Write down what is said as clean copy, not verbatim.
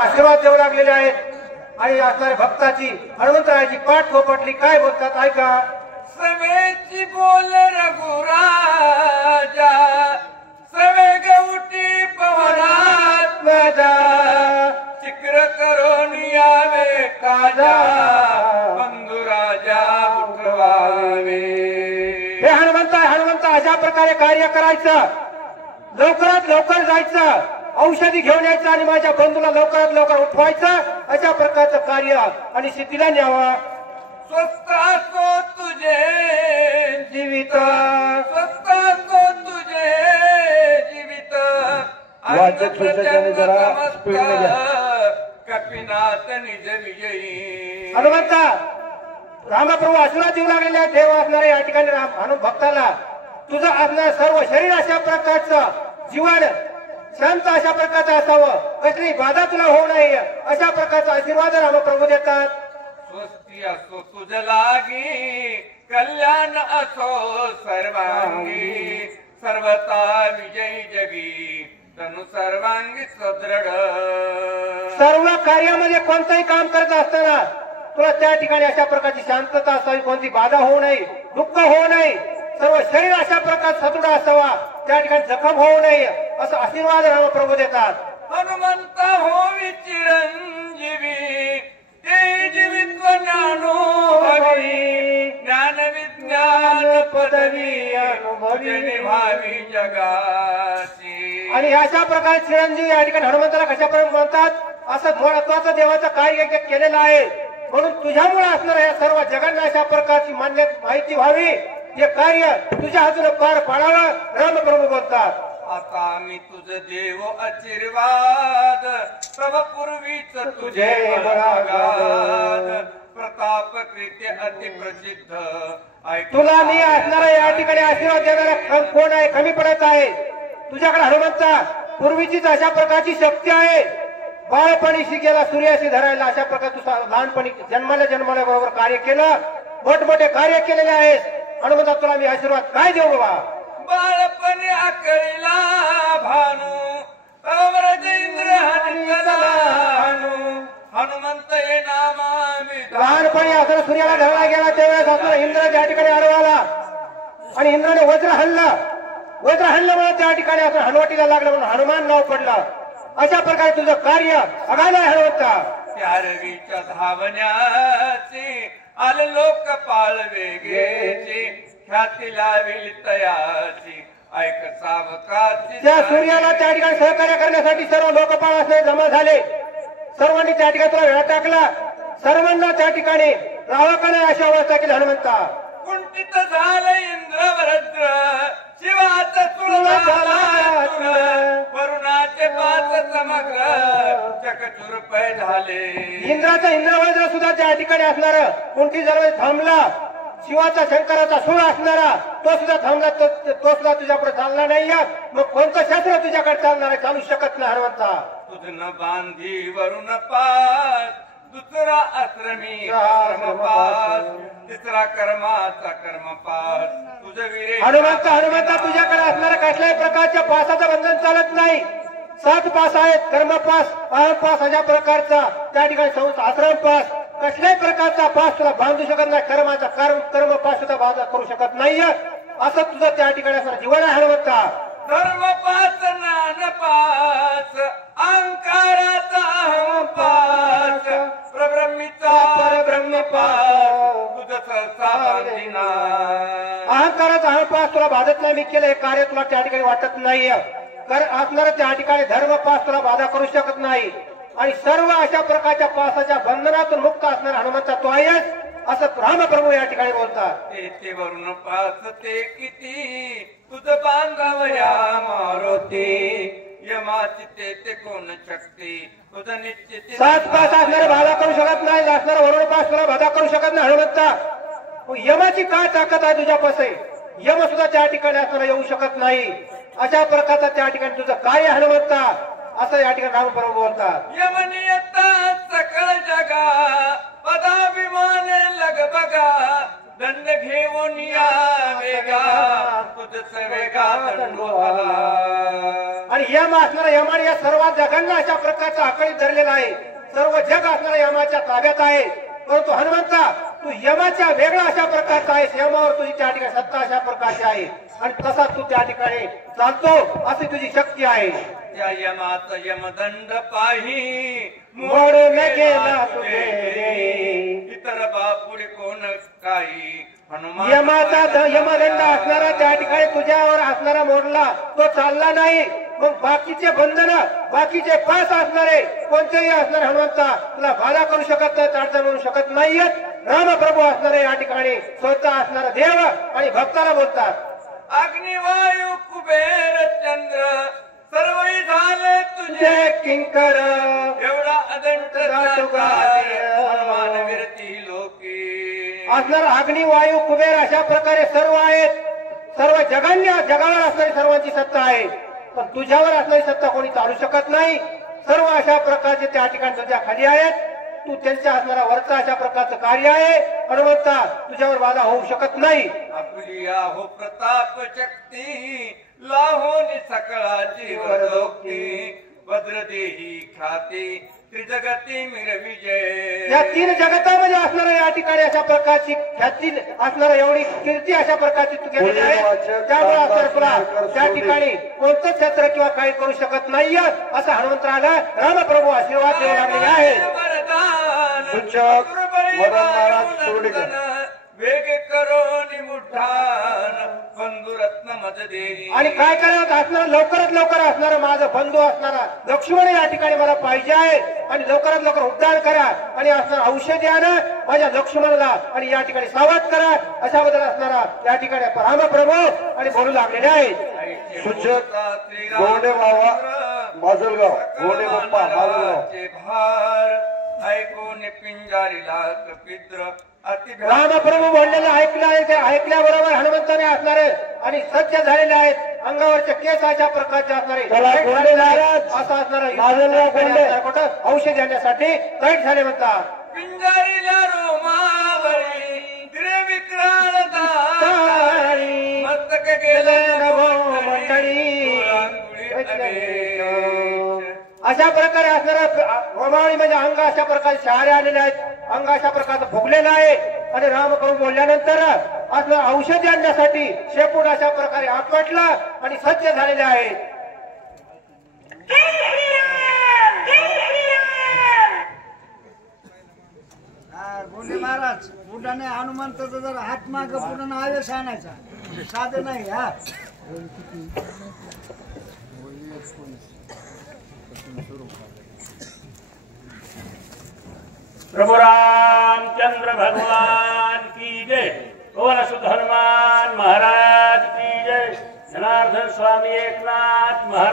आशीर्वाद देऊ लागलेले आहेत आणि असणाऱ्या भक्ताची हनुमंतरायाची पाठ थोपटली. काय बोलतात ऐका. सवेची बोल रघुराजा सवे गवटी पवनात माझा चिक्र करून यावे काजा बंधू राजा उठवावे. हे हनुमंत अशा प्रकारे कार्य करायचं. लवकरात लवकर जायचं, औषधी घेऊन यायचं आणि माझ्या बंधूला लवकरात लवकर उठवायचं. अशा प्रकारचं कार्य आणि सिद्धीला न्यावा. स्वस्त असो तुझे जीवित स्वस्त असो तुझे जीवित वाचक सुचकाने जरा स्पीडने घ्या. कपिनाथ निज विजयी. हनुमंता रामप्रभू आशीर्वाद देऊ लागलेले आहेत. देव असणारे या ठिकाणी हनुमान भक्ताला तुझं असणार सर्व शरीर अशा प्रकारचं जीवन शांत अशा प्रकारचं असावं, कसली बाधा तुला होऊ नये अशा प्रकारचा आशीर्वाद रामप्रभू देतात. स्वस्ती असो तुझ लागी कल्याण असो सर्वांगी सर्वता विजयी जगी तनु सर्वांगी सदृढ. सर्व कार्यामध्ये कोणतंही काम करत असताना तुला त्या ठिकाणी अशा प्रकारची शांतता असावी, कोणती बाधा होऊ नये, दुःख होऊ नये, सर्व शरीर अशा प्रकार सदृढ असावा, त्या ठिकाणी जखम होऊ नये असं आशीर्वाद रामप्रभू देतात. हनुमंत होवी चिरंजीवी ते जीवित्व ज्ञानोभवी ज्ञान विज्ञान पदवी अनुभवी भावी जगाची. आणि अशा प्रकारे चिरंजीवी या ठिकाणी हनुमंताला कशाप्रमाणे म्हणतात. असं महत्वाचं देवाचं कार्य केलेलं आहे म्हणून तुझ्यामुळे असणाऱ्या या सर्व जगांना अशा प्रकारची माहिती व्हावी, हे कार्य तुझ्या हातून पार पाडावं रामप्रभू बोलतात. आता मी तुझ देव आशीर्वाद तव पूर्वीच तुझे बळागाद प्रताप कृत्य अति प्रसिद्ध. तुला मी असणारा या ठिकाणी आशीर्वाद देणारा कोण आहे, कमी पडत आहे. तुझ्याकडे हनुमंता पूर्वीचीच अशा प्रकारची शक्ती आहे. बाळपणी शिकेला सूर्याशी धरायला अशा प्रकारे तू लहानपणी जन्माला बरोबर कार्य केलं, मोठमोठे कार्य केलेले आहेस. हनुमंता तुला मी आशीर्वाद काय देऊ बाबा. बाळपणी आकळीला भानू अमरजेंद्र हनुमंत हनुमंत हे नामा. लहानपणी असं सूर्याला धरला गेला त्यावेळेस असं इंद्र त्या ठिकाणी अडवाला आणि इंद्राने वज्र हल्ल्यामुळे त्या ठिकाणी असं हनुवटीला लागलं म्हणून हनुमान नाव पडलं. अशा प्रकारे तुझं कार्य अगाध आहे हनुमंता. त्यारवीच्या धावण्याचे आल लोकपाल वेगेचे ख्याती लाविल तयाची ऐक सावकाची. त्या सूर्याला त्या ठिकाणी सहकार्य करण्यासाठी सर्व लोकपाल असणे जमा झाले. सर्वांनी त्या ठिकाणी तुला वेळा टाकला. सर्वांना त्या ठिकाणी रावकाने अशी अवस्था केली हनुमंता. कुंठित झालं इंद्रवरद्र शिवाचा तुळा वरुणाचे पाच समग्र चकचुरपय झाले. इंद्राचा इंद्रवज्र सुद्धा त्या ठिकाणी असणार कुंठी जर थांबला. शिवाचा शंकराचा सूळ असणारा तो सुद्धा थांबला. तो सुद्धा तुझ्याकडे चालला नाही. मग कोणतं शास्त्र तुझ्याकडे चालणार आहे, चालू शकत नाही हनुमंता. तुझन बांधी वरुण पास दुसरा आश्रमी कर्मपास तिसरा कर्माचा कर्मपास तुझ वीरे. हनुमंता तुझ्याकडे असणाऱ्या कसल्याही प्रकारच्या पासाचं बंधन चालत नाही. 7 पास आहेत. कर्मपास, अहमपास अशा प्रकारचा त्या ठिकाणी आश्रम पास, कसल्याही प्रकारचा पास तुला बांधू शकत नाही. कर्माचा कर्मपास सुद्धा बाधा करू शकत नाही. असं तुझं त्या ठिकाणी असणार जीवन आहे हनुमंता. धर्मपास ज्ञानपास अहंकाराचा अहमपास प्रब्रह्मीचा परब्रह्मपास तुझ सहसा बांधिना. अहंकाराचा अहमपास तुला बाधत नाही. मी केलं हे कार्य तुला त्या ठिकाणी वाटत नाही. असणार त्या ठिकाणी धर्मपास तुला बाधा करू शकत नाही. आणि सर्व अशा प्रकारच्या पासाच्या बंधनातून मुक्त असणारा हनुमंता तो आहेस असं रामप्रभू या ठिकाणी बोलतात. ते वरून पास ते किती तुझ बांधवया मारुती यमाची ते कोण शक्ती तुझ निश्चित. 7 पास असणारे बाधा करू शकत नाही. असणारा वरुण पास तुला बाधा करू शकत नाही हनुमंता. यमाची काय ताकद आहे तुझ्यापाशी. यम सुद्धा त्या ठिकाणी असणारा येऊ शकत नाही. अशा प्रकारचा त्या ठिकाणी तुझं कार्य हनुमंता असं या ठिकाणी रामप्रभू बोलतात. यमनियता सकळ जगा पदाभिमान लग बघा दंड घेऊन या वेगा तुझ सवेगा दंडो आला. आणि यम असणारा यमाने या सर्व जगांना अशा प्रकारचा आकळीत धरलेला आहे. सर्व जग असणारा यमाच्या ताब्यात आहे. परंतु हनुमंता तू यमाच्या वेगळा अशा प्रकारचा आहेस. यमावर तुझी त्या ठिकाणी सत्ता अशा प्रकारची आहे आणि तसा तू त्या ठिकाणी चालतो अशी तुझी शक्ती आहे. त्या यमात यमदंड पाही मोडून गेला तुझे इतर बापुढे कोण काही यमाचा यमदंड असणारा त्या ठिकाणी तुझ्यावर असणारा मोडला तो चालला नाही. मग बाकीचे बंधन बाकीचे पास असणारे कोणतेही असणारे हनुमंता तुला बाधा करू शकत नाही, अडचण करू शकत नाहीयेत. रामप्रभू असणारे या ठिकाणी स्वतः असणारा देव आणि भक्ताला बोलतात. अग्निवायू कुबेर चंद्र सर्वही झाले तुझे किंकर एवढा अदंत हनुमान विरती लोकी असणारा अग्नी वायू कुबेर अशा प्रकारे सर्व आहेत. सर्व जगावर असणारी सर्वांची सत्ता आहे. पण तुझ्यावर असणारी सत्ता कोणी चालू शकत नाही. सर्व अशा प्रकारचे त्या ठिकाणी तुझ्या खाली आहेत. तू त्यांच्या असणारा वरचा अशा प्रकारचं कार्य आहे. हनुमंता तुझ्यावर बाधा होऊ शकत नाही. आपली आहो प्रताप शक्ती लाहोनी सकळाची वरदोक्ती वज्रदेही ख्याती त्रिजगती मिरविजय. या तीन जगतामध्ये असणाऱ्या या ठिकाणी अशा प्रकारची ख्याती असणारा एवढी कीर्ती अशा प्रकारची तू केलेली आहे. त्यामुळे असणारा तुला त्या ठिकाणी कोणतं क्षेत्र किंवा काही करू शकत नाहीये असं हनुमंतराला रामप्रभू आशीर्वाद देऊ लागलेले आहे. सूचक मदन महाराज सुरडीकर वेग करो निमुठान बंधुरत्न मज देई. आणि काय करत असणार लवकरात लवकर असणारा माझा बंधू असणारा लक्ष्मण या ठिकाणी मला पाहिजे आहे आणि लवकरात लवकर उद्धार करा आणि असणारा औषधी आणा माझ्या लक्ष्मणाला आणि या ठिकाणी सावध करा अशा बद्दल असणारा या ठिकाणी रामप्रभू आणि बोलू लागलेले आहे. सूचक गोंडे बाबा माजलगाव गोंडे बाप्पा माजलगाव भार ऐकून पिंजारीला कपिद्र रामप्रभू बोललेलं ऐकलं आहे. ते ऐकल्याबरोबर हनुमंताने असणारे आणि सज्ज झालेले आहेत. अंगावरचे केस अशा प्रकारचे असणारे असं असणारा औषध घेण्यासाठी तैट झाले म्हणतात. पिंजारीला रोमावरी दिरे विक्राळ मस्तक गेलं मंडळी अशा प्रकारे असणारा रोमावळी म्हणजे अंग अशा प्रकारे शहारे आलेले आहेत. अंग अशा प्रकारचं फुगलेलं आहे आणि रामप्रभू बोलल्यानंतर असं औषधी आणण्यासाठी शेपूट अशा प्रकारे आपटला आणि सज्ज झालेले आहेत. गोंडे महाराज बुडाने हनुमंताचा जर हात माग पूर्ण आवेश आणायचा साधं नाही. हा प्रभु रामचंद्र भगवान की जय. पवन सुत हनुमान महाराज की जय. जनार्दन स्वामी एकनाथ महाराज.